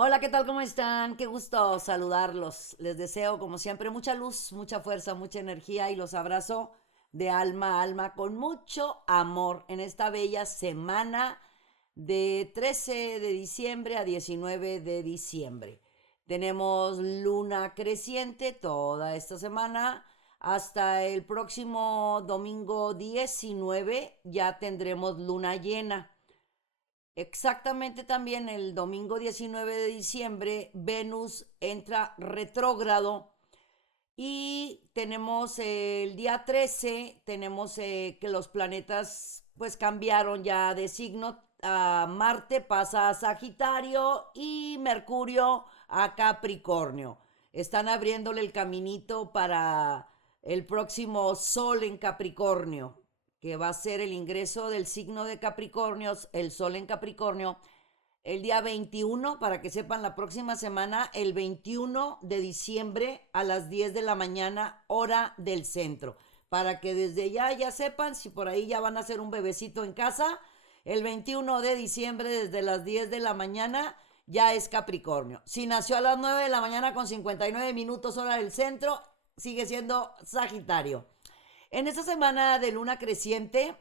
Hola, ¿qué tal? ¿Cómo están? Qué gusto saludarlos. Les deseo, como siempre, mucha luz, mucha fuerza, mucha energía y los abrazo de alma a alma con mucho amor en esta bella semana de 13 de diciembre a 19 de diciembre. Tenemos luna creciente toda esta semana. Hasta el próximo domingo 19 ya tendremos luna llena. Exactamente también el domingo 19 de diciembre, Venus entra retrógrado y tenemos el día 13, tenemos que los planetas pues cambiaron ya de signo. Marte pasa a Sagitario y Mercurio a Capricornio. Están abriéndole el caminito para el próximo Sol en Capricornio, que va a ser el ingreso del signo de Capricornio, el Sol en Capricornio, el día 21, para que sepan, la próxima semana, el 21 de diciembre a las 10 de la mañana, hora del centro. Para que desde ya sepan, si por ahí ya van a hacer un bebecito en casa, el 21 de diciembre desde las 10 de la mañana ya es Capricornio. Si nació a las 9 de la mañana con 59 minutos hora del centro, sigue siendo Sagitario. En esta semana de luna creciente,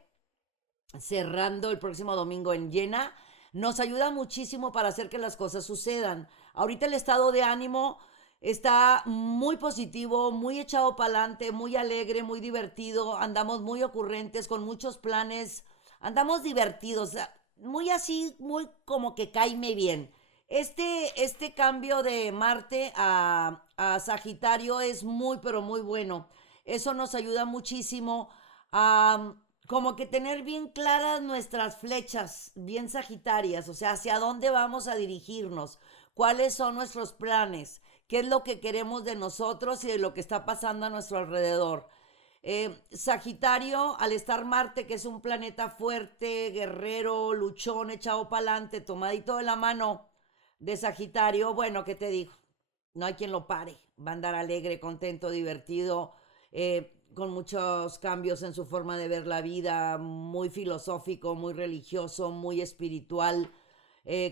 cerrando el próximo domingo en llena, nos ayuda muchísimo para hacer que las cosas sucedan. Ahorita el estado de ánimo está muy positivo, muy echado para adelante, muy alegre, muy divertido, andamos muy ocurrentes, con muchos planes, andamos divertidos, muy así, muy como que caime bien. Este cambio de Marte a Sagitario es muy, pero muy bueno. Eso nos ayuda muchísimo a como que tener bien claras nuestras flechas, bien sagitarias, o sea, hacia dónde vamos a dirigirnos, cuáles son nuestros planes, qué es lo que queremos de nosotros y de lo que está pasando a nuestro alrededor. Sagitario, al estar Marte, que es un planeta fuerte, guerrero, luchón, echado para adelante, tomadito de la mano de Sagitario, bueno, ¿qué te digo? No hay quien lo pare. Va a andar alegre, contento, divertido, con muchos cambios en su forma de ver la vida, muy filosófico, muy religioso, muy espiritual,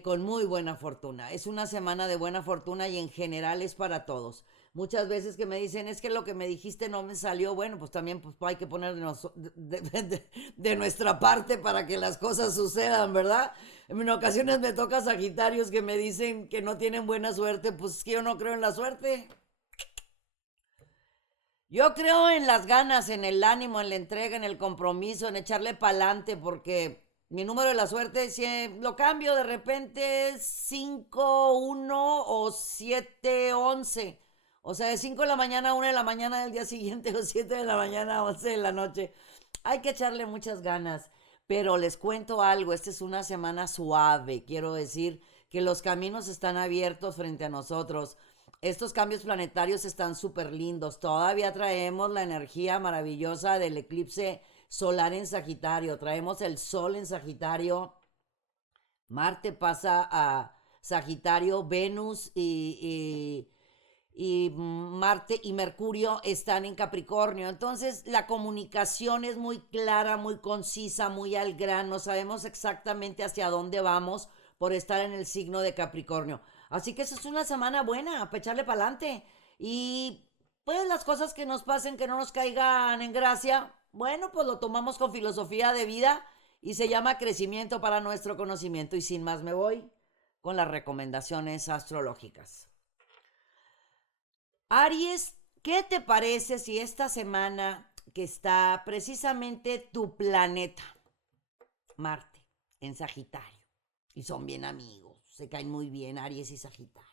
con muy buena fortuna. Es una semana de buena fortuna y en general es para todos. Muchas veces que me dicen, es que lo que me dijiste no me salió, bueno, pues también pues, hay que poner de nuestra parte para que las cosas sucedan, ¿verdad? En ocasiones me toca Sagitarios que me dicen que no tienen buena suerte, pues que yo no creo en la suerte. Yo creo en las ganas, en el ánimo, en la entrega, en el compromiso, en echarle pa'lante, porque mi número de la suerte, si lo cambio de repente 5 1 o 7 11. O sea, de 5 de la mañana a 1 de la mañana del día siguiente o 7 de la mañana a 11 de la noche. Hay que echarle muchas ganas. Pero les cuento algo, esta es una semana suave. Quiero decir que los caminos están abiertos frente a nosotros. Estos cambios planetarios están súper lindos. Todavía traemos la energía maravillosa del eclipse solar en Sagitario. Traemos el Sol en Sagitario. Marte pasa a Sagitario. Venus y Marte y Mercurio están en Capricornio. Entonces la comunicación es muy clara, muy concisa, muy al grano. Sabemos exactamente hacia dónde vamos por estar en el signo de Capricornio. Así que esa es una semana buena para echarle para adelante. Y pues las cosas que nos pasen, que no nos caigan en gracia, bueno, pues lo tomamos con filosofía de vida y se llama crecimiento para nuestro conocimiento. Y sin más me voy con las recomendaciones astrológicas. Aries, ¿qué te parece si esta semana que está precisamente tu planeta, Marte, en Sagitario, y son bien amigos, se caen muy bien Aries y Sagitario?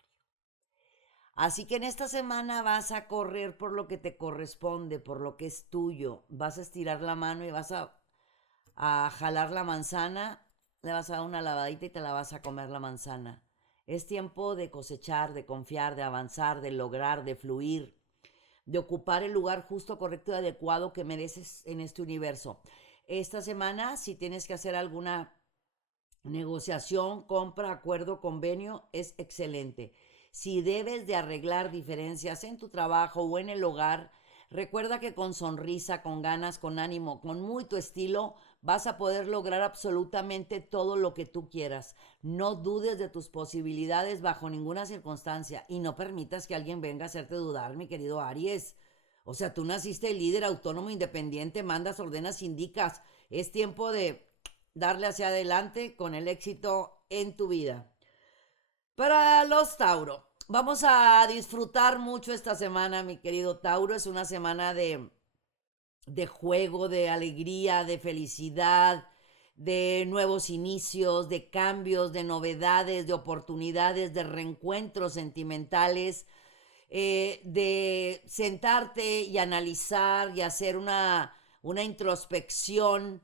Así que en esta semana vas a correr por lo que te corresponde, por lo que es tuyo. Vas a estirar la mano y vas a jalar la manzana, le vas a dar una lavadita y te la vas a comer la manzana. Es tiempo de cosechar, de confiar, de avanzar, de lograr, de fluir, de ocupar el lugar justo, correcto y adecuado que mereces en este universo. Esta semana, si tienes que hacer alguna negociación, compra, acuerdo, convenio, es excelente. Si debes de arreglar diferencias en tu trabajo o en el hogar, recuerda que con sonrisa, con ganas, con ánimo, con muy tu estilo, vas a poder lograr absolutamente todo lo que tú quieras. No dudes de tus posibilidades bajo ninguna circunstancia y no permitas que alguien venga a hacerte dudar, mi querido Aries. O sea, tú naciste líder, autónomo, independiente, mandas, ordenas, indicas. Es tiempo de darle hacia adelante con el éxito en tu vida. Para los Tauro, vamos a disfrutar mucho esta semana, mi querido Tauro. Es una semana de juego, de alegría, de felicidad, de nuevos inicios, de cambios, de novedades, de oportunidades, de reencuentros sentimentales, de sentarte y analizar y hacer una introspección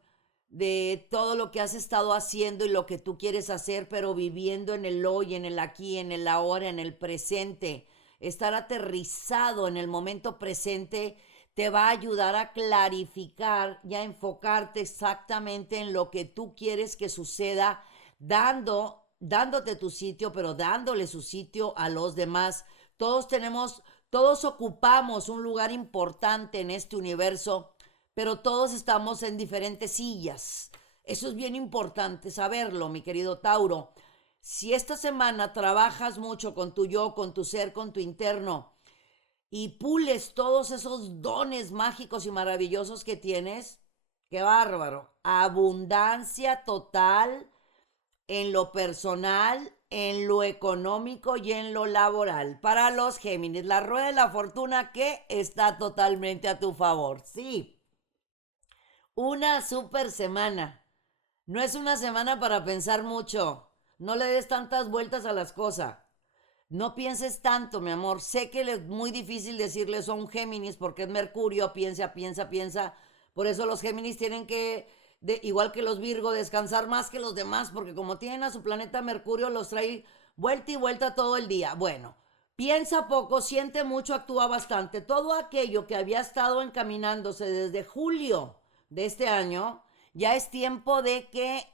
de todo lo que has estado haciendo y lo que tú quieres hacer, pero viviendo en el hoy, en el aquí, en el ahora, en el presente. Estar aterrizado en el momento presente te va a ayudar a clarificar y a enfocarte exactamente en lo que tú quieres que suceda, dándote tu sitio, pero dándole su sitio a los demás. Todos ocupamos un lugar importante en este universo, pero todos estamos en diferentes sillas. Eso es bien importante saberlo, mi querido Tauro. Si esta semana trabajas mucho con tu yo, con tu ser, con tu interno, y pules todos esos dones mágicos y maravillosos que tienes, qué bárbaro. Abundancia total en lo personal, en lo económico y en lo laboral. Para los Géminis, la rueda de la fortuna que está totalmente a tu favor. Sí, una super semana. No es una semana para pensar mucho. No le des tantas vueltas a las cosas. No pienses tanto, mi amor. Sé que es muy difícil decirle eso a un Géminis porque es Mercurio, piensa, piensa, piensa. Por eso los Géminis tienen que, igual que los Virgo, descansar más que los demás porque como tienen a su planeta Mercurio, los trae vuelta y vuelta todo el día. Bueno, piensa poco, siente mucho, actúa bastante. Todo aquello que había estado encaminándose desde julio de este año, ya es tiempo de que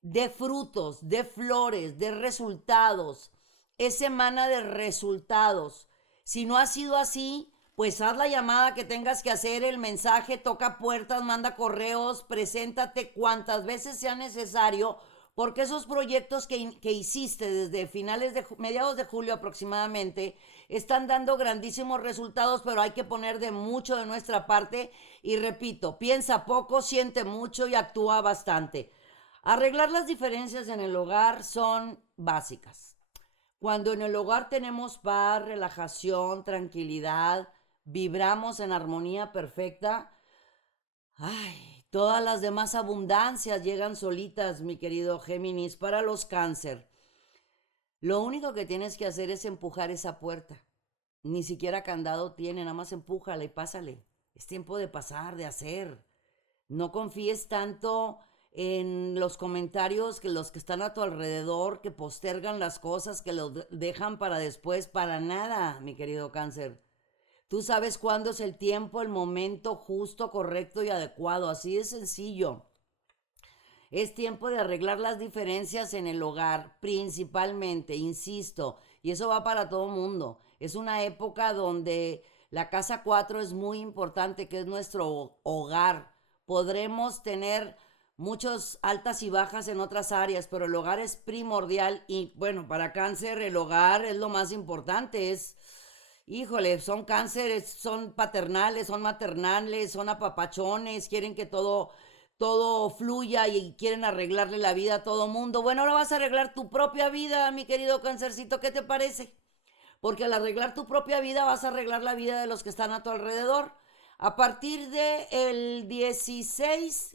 de frutos, de flores, de resultados. Es semana de resultados. Si no ha sido así, pues haz la llamada que tengas que hacer, el mensaje, toca puertas, manda correos, preséntate cuantas veces sea necesario, porque esos proyectos que hiciste desde mediados de julio aproximadamente, están dando grandísimos resultados, pero hay que poner de mucho de nuestra parte. Y repito, piensa poco, siente mucho y actúa bastante. Arreglar las diferencias en el hogar son básicas. Cuando en el hogar tenemos paz, relajación, tranquilidad, vibramos en armonía perfecta, ay, todas las demás abundancias llegan solitas, mi querido Géminis. Para los Cáncer, lo único que tienes que hacer es empujar esa puerta. Ni siquiera candado tiene, nada más empújala y pásale. Es tiempo de pasar, de hacer. No confíes tanto en los comentarios que los que están a tu alrededor, que postergan las cosas, que lo dejan para después, para nada, mi querido Cáncer. Tú sabes cuándo es el tiempo, el momento justo, correcto y adecuado, así de sencillo. Es tiempo de arreglar las diferencias en el hogar, principalmente, insisto, y eso va para todo mundo. Es una época donde la casa 4 es muy importante, que es nuestro hogar. Podremos tener muchas altas y bajas en otras áreas, pero el hogar es primordial y bueno, para Cáncer el hogar es lo más importante, híjole, son cánceres, son paternales, son maternales, son apapachones, quieren que todo fluya y quieren arreglarle la vida a todo mundo. Bueno, ahora vas a arreglar tu propia vida, mi querido Cancercito, ¿qué te parece? Porque al arreglar tu propia vida vas a arreglar la vida de los que están a tu alrededor. A partir del 16,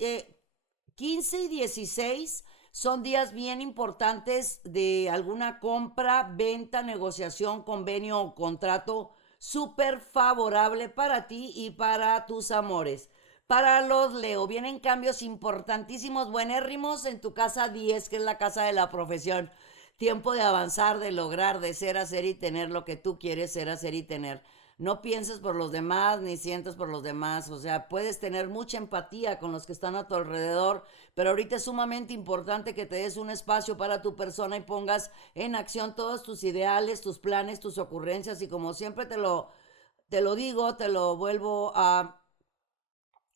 15 y 16 son días bien importantes de alguna compra, venta, negociación, convenio o contrato súper favorable para ti y para tus amores. Para los Leo, vienen cambios importantísimos, buenérrimos en tu casa 10, que es la casa de la profesión. Tiempo de avanzar, de lograr, de ser, hacer y tener lo que tú quieres ser, hacer y tener. No pienses por los demás, ni sientes por los demás. O sea, puedes tener mucha empatía con los que están a tu alrededor, pero ahorita es sumamente importante que te des un espacio para tu persona y pongas en acción todos tus ideales, tus planes, tus ocurrencias. Y como siempre te lo digo, te lo vuelvo a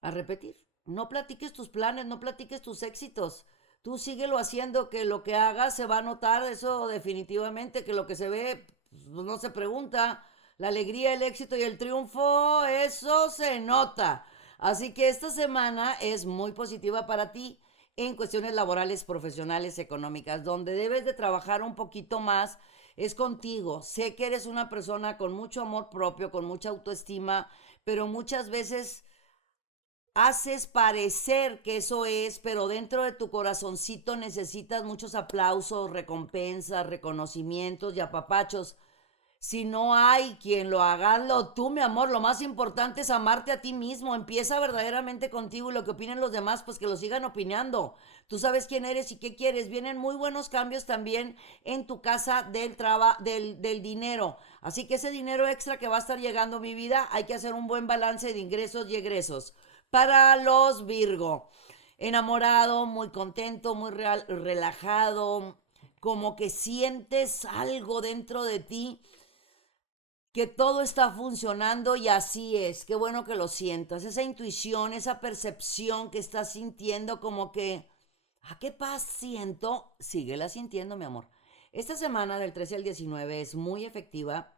repetir. no platiques tus planes, no platiques tus éxitos. Tú síguelo haciendo, que lo que hagas se va a notar, eso definitivamente, que lo que se ve pues, no se pregunta. La alegría, el éxito y el triunfo, eso se nota. Así que esta semana es muy positiva para ti en cuestiones laborales, profesionales, económicas. Donde debes de trabajar un poquito más es contigo. Sé que eres una persona con mucho amor propio, con mucha autoestima, pero muchas veces haces parecer que eso es, pero dentro de tu corazoncito necesitas muchos aplausos, recompensas, reconocimientos y apapachos. Si no hay quien lo haga, hazlo tú, mi amor. Lo más importante es amarte a ti mismo. Empieza verdaderamente contigo y lo que opinen los demás, pues que lo sigan opinando. Tú sabes quién eres y qué quieres. Vienen muy buenos cambios también en tu casa del dinero. Así que ese dinero extra que va a estar llegando a mi vida, hay que hacer un buen balance de ingresos y egresos. Para los Virgo, enamorado, muy contento, muy relajado, como que sientes algo dentro de ti que todo está funcionando y así es. Qué bueno que lo sientas. Esa intuición, esa percepción que estás sintiendo como que, ¿a qué paz siento? Síguela sintiendo, mi amor. Esta semana del 13 al 19 es muy efectiva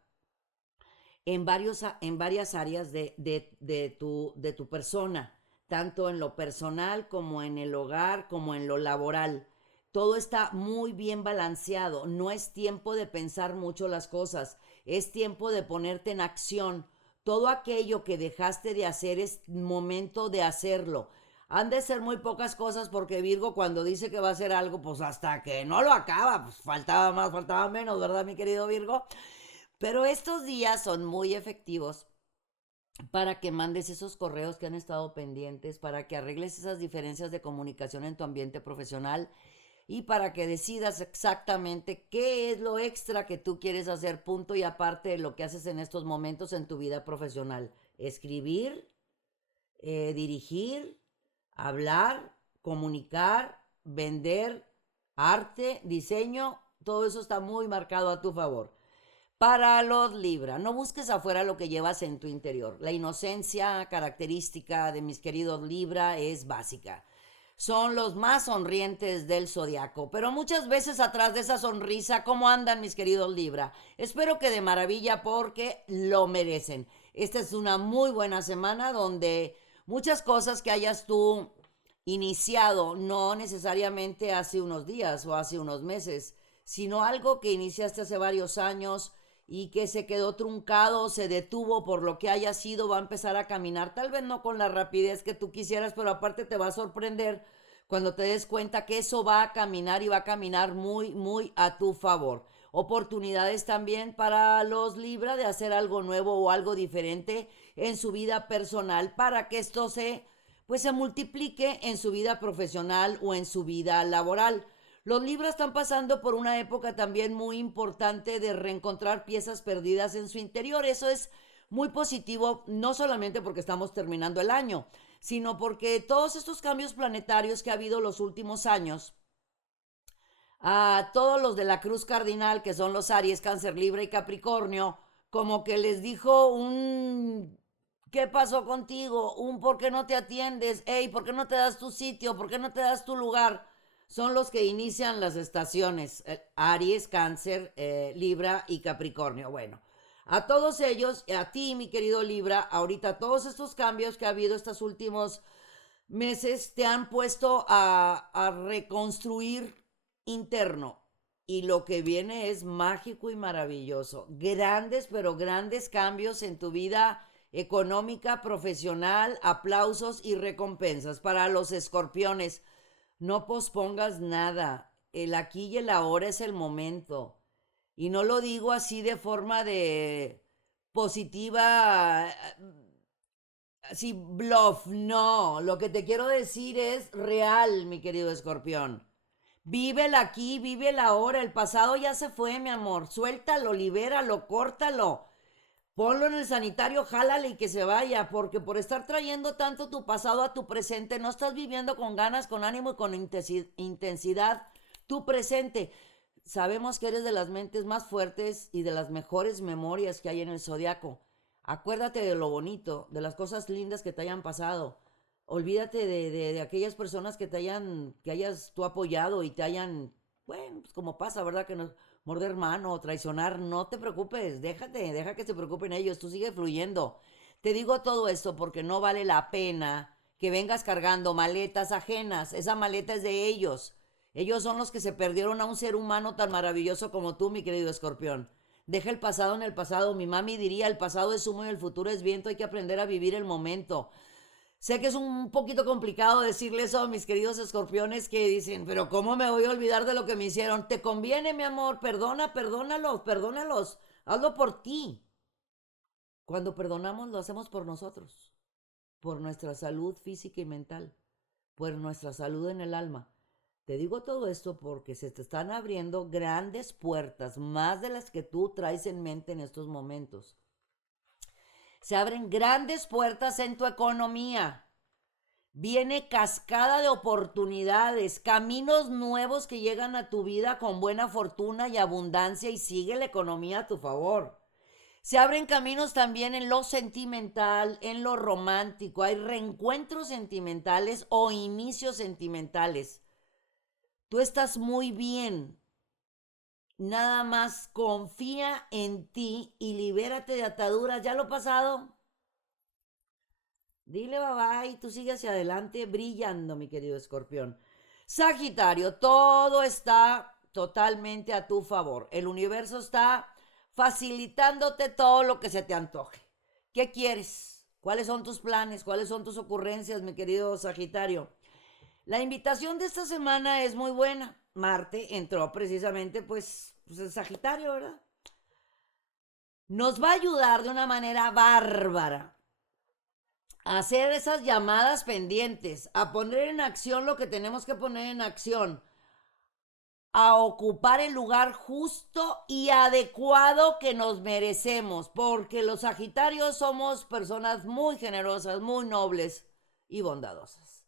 en varias áreas de tu persona, tanto en lo personal como en el hogar, como en lo laboral. Todo está muy bien balanceado. No es tiempo de pensar mucho las cosas, es tiempo de ponerte en acción. Todo aquello que dejaste de hacer es momento de hacerlo. Han de ser muy pocas cosas porque Virgo cuando dice que va a hacer algo, pues hasta que no lo acaba, pues faltaba más, faltaba menos, ¿verdad, mi querido Virgo? Pero estos días son muy efectivos para que mandes esos correos que han estado pendientes, para que arregles esas diferencias de comunicación en tu ambiente profesional y para que decidas exactamente qué es lo extra que tú quieres hacer, punto y aparte de lo que haces en estos momentos en tu vida profesional. Escribir, dirigir, hablar, comunicar, vender, arte, diseño, todo eso está muy marcado a tu favor. Para los Libra, no busques afuera lo que llevas en tu interior. La inocencia característica de mis queridos Libra es básica. Son los más sonrientes del zodiaco, pero muchas veces atrás de esa sonrisa, ¿cómo andan mis queridos Libra? Espero que de maravilla porque lo merecen. Esta es una muy buena semana donde muchas cosas que hayas tú iniciado, no necesariamente hace unos días o hace unos meses, sino algo que iniciaste hace varios años y que se quedó truncado, se detuvo por lo que haya sido, va a empezar a caminar, tal vez no con la rapidez que tú quisieras, pero aparte te va a sorprender cuando te des cuenta que eso va a caminar y va a caminar muy, muy a tu favor. Oportunidades también para los Libra de hacer algo nuevo o algo diferente en su vida personal para que esto se multiplique en su vida profesional o en su vida laboral. Los Libras están pasando por una época también muy importante de reencontrar piezas perdidas en su interior. Eso es muy positivo, no solamente porque estamos terminando el año, sino porque todos estos cambios planetarios que ha habido los últimos años, a todos los de la Cruz Cardinal, que son los Aries, Cáncer, Libra y Capricornio, como que les dijo un ¿qué pasó contigo? Un ¿por qué no te atiendes? Ey, ¿por qué no te das tu sitio? ¿Por qué no te das tu lugar? Son los que inician las estaciones, Aries, Cáncer, Libra y Capricornio. Bueno, a todos ellos, a ti, mi querido Libra, ahorita todos estos cambios que ha habido estos últimos meses te han puesto a reconstruir interno. Y lo que viene es mágico y maravilloso. Grandes, pero grandes cambios en tu vida económica, profesional, aplausos y recompensas. Para los escorpiones, no pospongas nada. El aquí y el ahora es el momento. Y no lo digo así de forma de positiva, así bluff, no. Lo que te quiero decir es real, mi querido escorpión. Vive el aquí, vive el ahora. El pasado ya se fue, mi amor. Suéltalo, libéralo, córtalo. Ponlo en el sanitario, jálale y que se vaya, porque por estar trayendo tanto tu pasado a tu presente, no estás viviendo con ganas, con ánimo y con intensidad tu presente. Sabemos que eres de las mentes más fuertes y de las mejores memorias que hay en el zodiaco. Acuérdate de lo bonito, de las cosas lindas que te hayan pasado. Olvídate de aquellas personas que hayas tú apoyado y te hayan, bueno, pues como pasa, ¿verdad? Que nos morder mano o traicionar, no te preocupes, deja que se preocupen ellos, tú sigue fluyendo. Te digo todo esto porque no vale la pena que vengas cargando maletas ajenas, esa maleta es de ellos. Ellos son los que se perdieron a un ser humano tan maravilloso como tú, mi querido escorpión. Deja el pasado en el pasado. Mi mami diría, el pasado es humo y el futuro es viento, hay que aprender a vivir el momento. Sé que es un poquito complicado decirle eso a mis queridos escorpiones que dicen, pero ¿cómo me voy a olvidar de lo que me hicieron? Te conviene, mi amor, perdónalos, hazlo por ti. Cuando perdonamos lo hacemos por nosotros, por nuestra salud física y mental, por nuestra salud en el alma. Te digo todo esto porque se te están abriendo grandes puertas, más de las que tú traes en mente en estos momentos. Se abren grandes puertas en tu economía. Viene cascada de oportunidades, caminos nuevos que llegan a tu vida con buena fortuna y abundancia y sigue la economía a tu favor. Se abren caminos también en lo sentimental, en lo romántico. Hay reencuentros sentimentales o inicios sentimentales. Tú estás muy bien. Nada más confía en ti y libérate de ataduras. ¿Ya lo pasado? Dile bye bye y tú sigue hacia adelante brillando, mi querido escorpión. Sagitario, todo está totalmente a tu favor. El universo está facilitándote todo lo que se te antoje. ¿Qué quieres? ¿Cuáles son tus planes? ¿Cuáles son tus ocurrencias, mi querido Sagitario? La invitación de esta semana es muy buena. Marte entró precisamente, pues el Sagitario, ¿verdad? Nos va a ayudar de una manera bárbara a hacer esas llamadas pendientes, a poner en acción lo que tenemos que poner en acción, a ocupar el lugar justo y adecuado que nos merecemos, porque los Sagitarios somos personas muy generosas, muy nobles y bondadosas.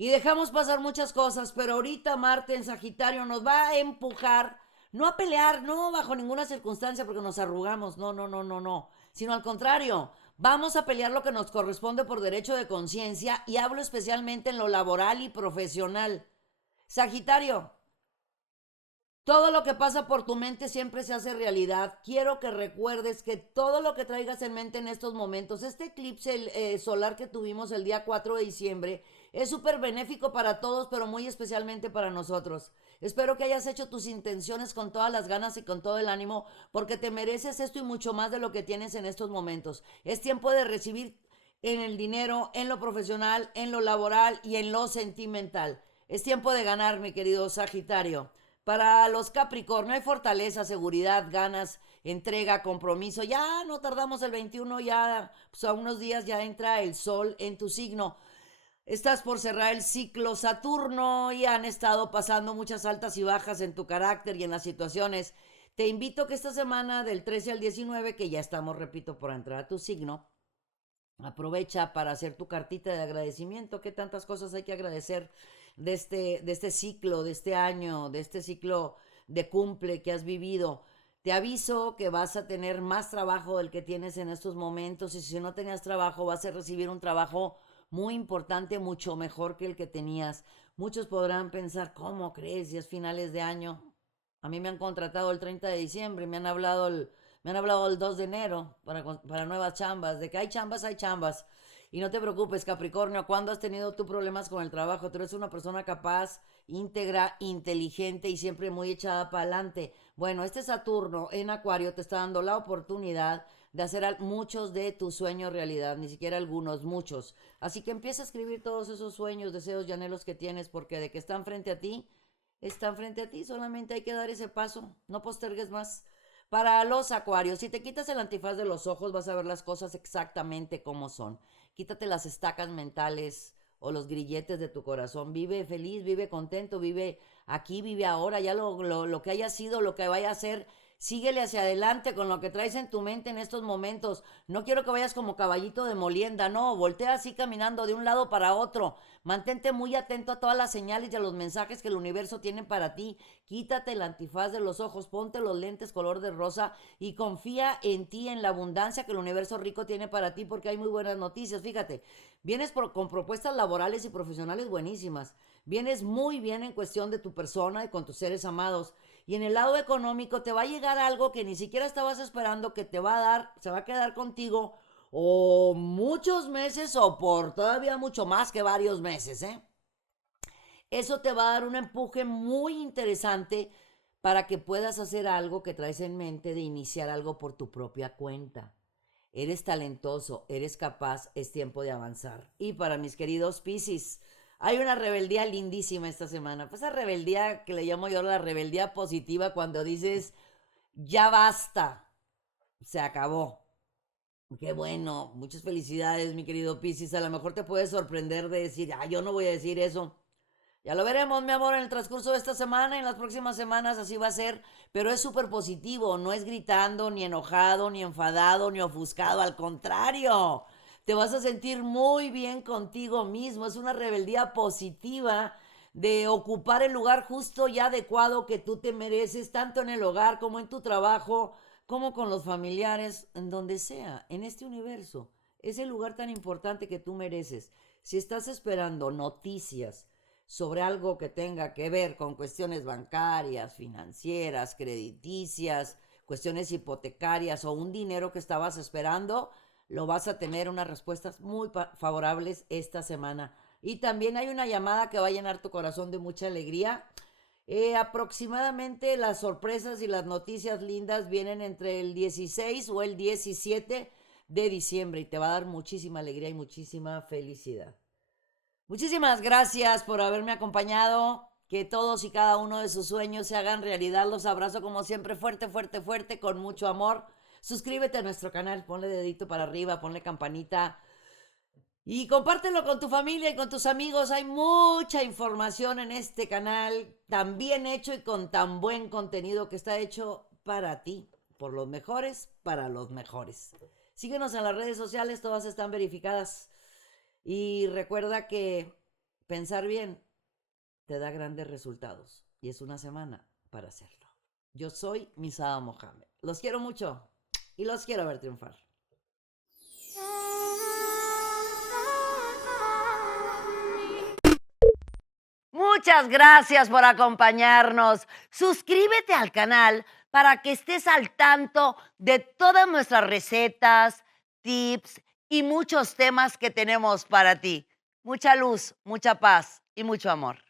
Y dejamos pasar muchas cosas, pero ahorita Marte en Sagitario nos va a empujar, no a pelear, no bajo ninguna circunstancia porque nos arrugamos, no, sino al contrario, vamos a pelear lo que nos corresponde por derecho de conciencia y hablo especialmente en lo laboral y profesional. Sagitario, todo lo que pasa por tu mente siempre se hace realidad. Quiero que recuerdes que todo lo que traigas en mente en estos momentos, este eclipse solar que tuvimos el día 4 de diciembre, es súper benéfico para todos, pero muy especialmente para nosotros. Espero que hayas hecho tus intenciones con todas las ganas y con todo el ánimo, porque te mereces esto y mucho más de lo que tienes en estos momentos. Es tiempo de recibir en el dinero, en lo profesional, en lo laboral y en lo sentimental. Es tiempo de ganar, mi querido Sagitario. Para los Capricornio hay fortaleza, seguridad, ganas, entrega, compromiso. Ya no tardamos el 21, ya pues a unos días ya entra el sol en tu signo. Estás por cerrar el ciclo Saturno y han estado pasando muchas altas y bajas en tu carácter y en las situaciones. Te invito que esta semana del 13 al 19, que ya estamos, repito, por entrar a tu signo, aprovecha para hacer tu cartita de agradecimiento. ¿Qué tantas cosas hay que agradecer de este ciclo, de este año, de este ciclo de cumple que has vivido? Te aviso que vas a tener más trabajo del que tienes en estos momentos y si no tenías trabajo vas a recibir un trabajo muy importante, mucho mejor que el que tenías. Muchos podrán pensar, ¿cómo crees? Si es finales de año. A mí me han contratado el 30 de diciembre, me han hablado el 2 de enero para nuevas chambas. De que hay chambas, hay chambas. Y no te preocupes, Capricornio, ¿cuándo has tenido tú problemas con el trabajo? Tú eres una persona capaz, íntegra, inteligente y siempre muy echada para adelante. Bueno, este Saturno en Acuario te está dando la oportunidad de hacer muchos de tus sueños realidad, ni siquiera algunos, muchos. Así que empieza a escribir todos esos sueños, deseos y anhelos que tienes, porque de que están frente a ti, solamente hay que dar ese paso, no postergues más. Para los Acuarios, si te quitas el antifaz de los ojos vas a ver las cosas exactamente como son. Quítate las estacas mentales o los grilletes de tu corazón. Vive feliz, vive contento, vive aquí, vive ahora. Ya lo que haya sido, lo que vaya a ser, Síguele hacia adelante con lo que traes en tu mente en estos momentos. No quiero que vayas como caballito de molienda, no, voltea así caminando de un lado para otro. Mantente muy atento a todas las señales y a los mensajes que el universo tiene para ti. Quítate el antifaz de los ojos, ponte los lentes color de rosa y confía en ti, en la abundancia que el universo rico tiene para ti, porque hay muy buenas noticias. Fíjate, vienes con propuestas laborales y profesionales buenísimas. Vienes muy bien en cuestión de tu persona y con tus seres amados. Y en el lado económico te va a llegar algo que ni siquiera estabas esperando, que te va a dar, se va a quedar contigo o muchos meses o por todavía mucho más que varios meses, ¿eh? Eso te va a dar un empuje muy interesante para que puedas hacer algo que traes en mente de iniciar algo por tu propia cuenta. Eres talentoso, eres capaz, es tiempo de avanzar. Y para mis queridos Piscis, hay una rebeldía lindísima esta semana. Pues esa rebeldía que le llamo yo la rebeldía positiva, cuando dices, ya basta, se acabó. Qué bueno, muchas felicidades, mi querido Piscis. A lo mejor te puedes sorprender de decir, yo no voy a decir eso. Ya lo veremos, mi amor, en el transcurso de esta semana y en las próximas semanas así va a ser, pero es súper positivo, no es gritando, ni enojado, ni enfadado, ni ofuscado, al contrario, te vas a sentir muy bien contigo mismo, es una rebeldía positiva de ocupar el lugar justo y adecuado que tú te mereces, tanto en el hogar como en tu trabajo, como con los familiares, en donde sea, en este universo. Es el lugar tan importante que tú mereces. Si estás esperando noticias sobre algo que tenga que ver con cuestiones bancarias, financieras, crediticias, cuestiones hipotecarias o un dinero que estabas esperando, lo vas a tener unas respuestas muy favorables esta semana. Y también hay una llamada que va a llenar tu corazón de mucha alegría. Aproximadamente las sorpresas y las noticias lindas vienen entre el 16 o el 17 de diciembre y te va a dar muchísima alegría y muchísima felicidad. Muchísimas gracias por haberme acompañado. Que todos y cada uno de sus sueños se hagan realidad. Los abrazo como siempre fuerte, fuerte, fuerte, con mucho amor. Suscríbete a nuestro canal, ponle dedito para arriba, ponle campanita y compártelo con tu familia y con tus amigos. Hay mucha información en este canal, tan bien hecho y con tan buen contenido que está hecho para ti, por los mejores, para los mejores. Síguenos en las redes sociales, todas están verificadas. Y recuerda que pensar bien te da grandes resultados. Y es una semana para hacerlo. Yo soy Misada Mohamed. Los quiero mucho y los quiero ver triunfar. Muchas gracias por acompañarnos. Suscríbete al canal para que estés al tanto de todas nuestras recetas, tips y muchos temas que tenemos para ti. Mucha luz, mucha paz y mucho amor.